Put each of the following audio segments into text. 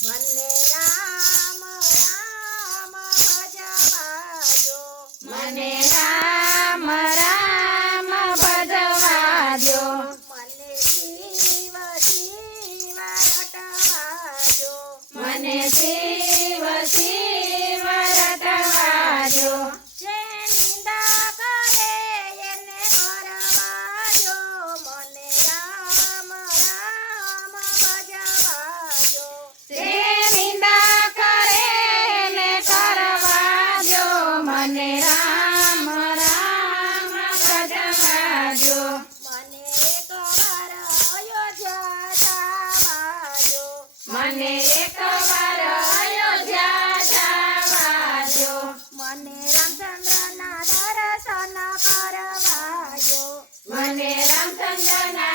મને રામ રામ ભજવા મને રામ રામ ભજવા જો મને શિવ શિવ જો મને શિવ શિવ Chandrana.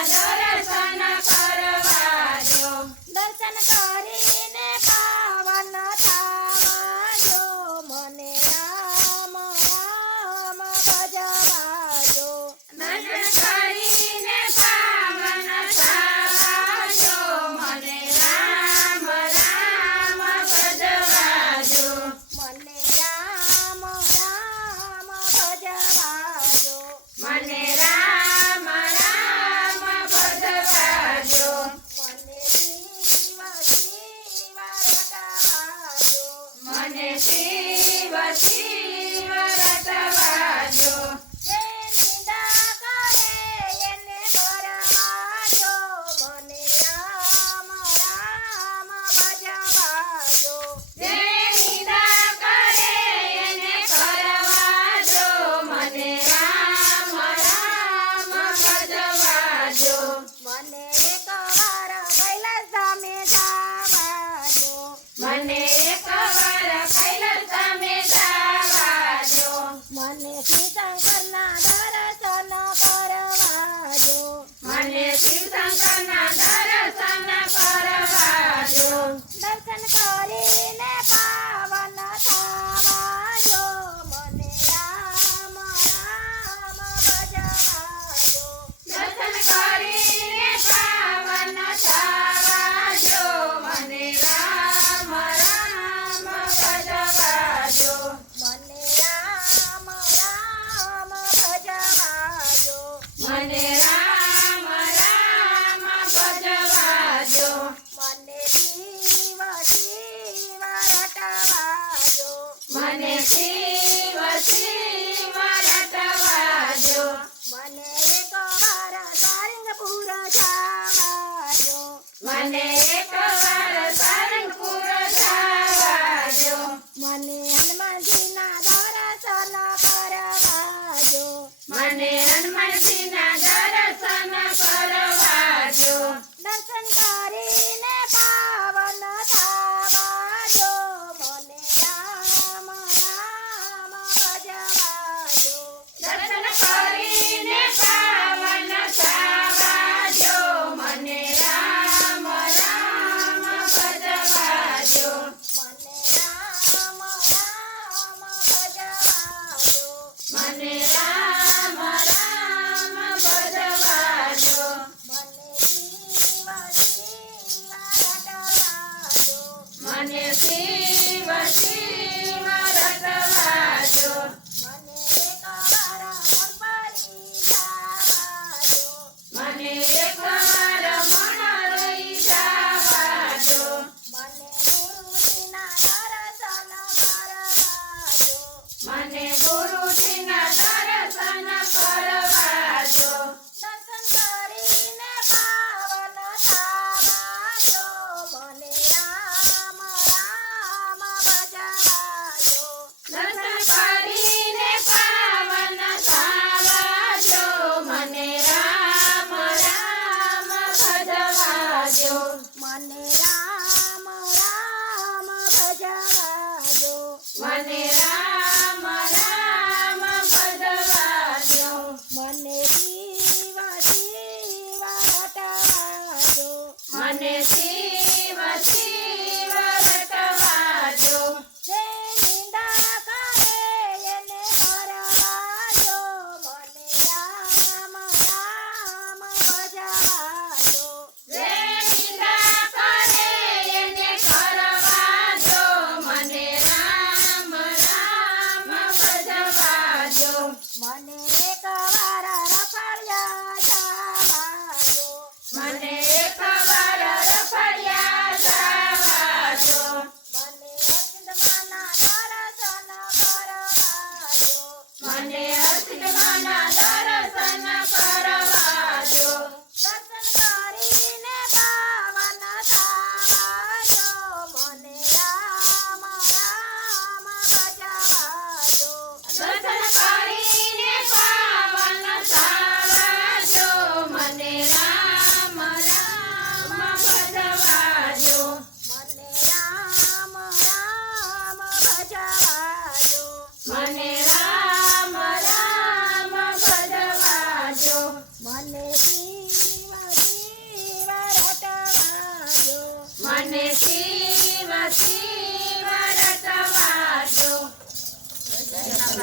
મને એકવાર કૈલાસ ધામે જવા દો મને એકવાર ンデ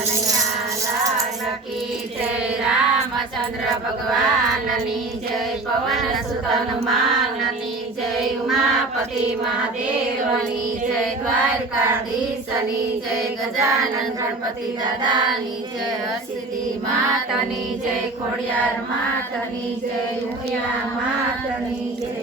લાલ કી જય રામચંદ્ર ભગવાનની જય પવન સુત હનુમાનની જય ઉમાપતિ મહાદેવની જય દ્વારકાધીશની જય ગજાનન ગણપતિ દાદાની જય હરસિદ્ધિ માતની જય ખોડિયાર માતની જય ઉમિયા માતની જય